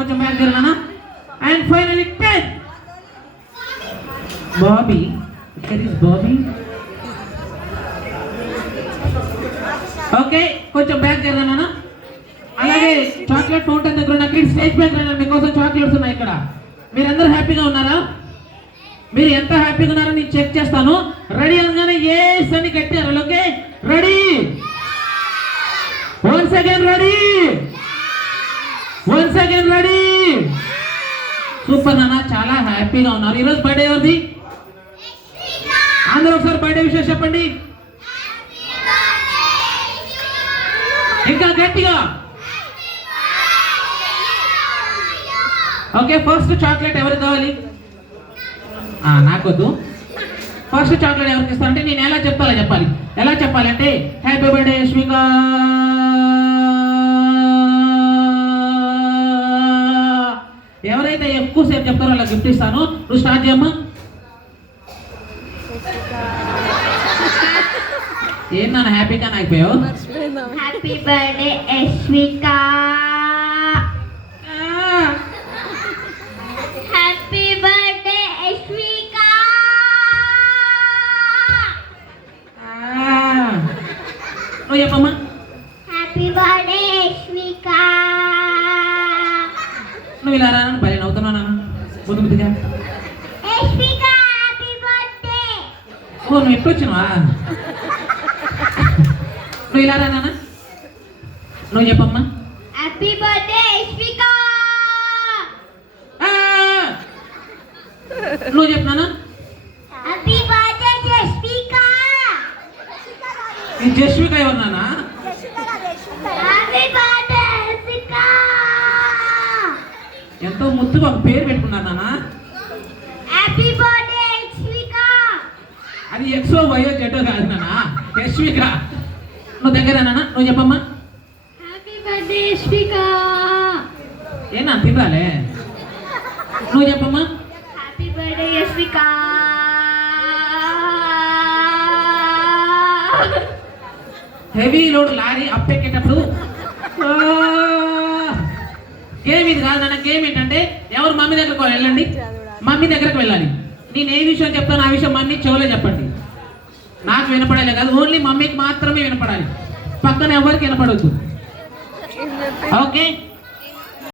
కొంచెం బ్యాక్ జరగనా. And finally 10 Bobby. ఇక్కడ ఇస్ బాబీ. ఓకే కొంచెం బ్యాక్ జరగనా. అలాగే చాక్లెట్ ఫౌంటైన్ దగ్గర ఉన్న కిడ్స్ స్టేజ్ పైకి రండి, మీకోసం చాక్లెట్స్ ఉన్నాయి ఇక్కడ. మీరందరూ హ్యాపీగా ఉన్నారా? మీరు ఎంత హ్యాపీగా ఉన్నారో నేను చెక్ చేస్తాను. రెడీ అనగానే ఎస్ అని కట్టారు. Okay ready, once again ready, once again ready. Super నాన్న, చాలా హ్యాపీగా ఉన్నారు. ఈరోజు బర్త్డే ఎవరిది? అందరూ ఒకసారి బర్త్డే విషయం చెప్పండి ఇంకా గట్టిగా. ఓకే ఫస్ట్ చాక్లెట్ ఎవరికి కావాలి? నాకొద్దు. ఫస్ట్ చాక్లెట్ ఎవరికి ఇస్తానంటే నేను ఎలా చెప్తాలో చెప్పాలి. ఎలా చెప్పాలంటే హ్యాపీ బర్త్డే యశ్విక, ఎవరైతే ఎక్కువసేపు చెప్తారో అలా గిఫ్ట్ ఇస్తాను. నువ్వు స్టార్ట్ చేయమ్మా. ఏం నాన్న హ్యాపీగా అయిపోయావు? Happy birthday Yashvika, happy birthday Yashvika. నువ్వు చెప్పమ్మా. Happy birthday Yashvika. నువ్వు ఇలా రా, భలే నవ్వుతున్నావు నాన్న బుద్ధి బుద్ధిగా. Yashvika happy birthday. ఓ నువ్వు ఎప్పుడు వచ్చినావా? నువ్వు ఇలా రా నాన్న, నువ్వు చెప్పమ్మా. Happy birthday Yashvika. నువ్వు చెప్పినానా? Happy birthday Yashvika. ఈ జస్విక ఎవరు నాన్న? Happy birthday Yashvika. ఎంతో ముద్దుగా ఒక పేరు పెట్టుకున్నారు నాన్న. Happy birthday Yashvika. అది ఎక్సో వయో జెటో కాదు నాన్న, యశ్విక. నువ్వు దగ్గర నాన్న, నువ్వు చెప్పమ్మా. Happy birthday Yashvika. ఏనా తినాలే? నువ్వు చెప్పమ్మా. Happy birthday Yashvika. Heavy load lorry అప్పెక్కేటప్పుడు గేమ్ ఇది కాదు నాన్న. గేమ్ ఏంటంటే ఎవరు మమ్మీ దగ్గరకు వెళ్ళండి, మమ్మీ దగ్గరకు వెళ్ళాలి. నేను ఏ విషయం చెప్తాను ఆ విషయం మమ్మీ చెవులో చెప్పండి. నాకు వినపడాలి కాదు, ఓన్లీ మమ్మీకి మాత్రమే వినపడాలి, పక్కన ఎవరికి వినపడద్దు. ఓకే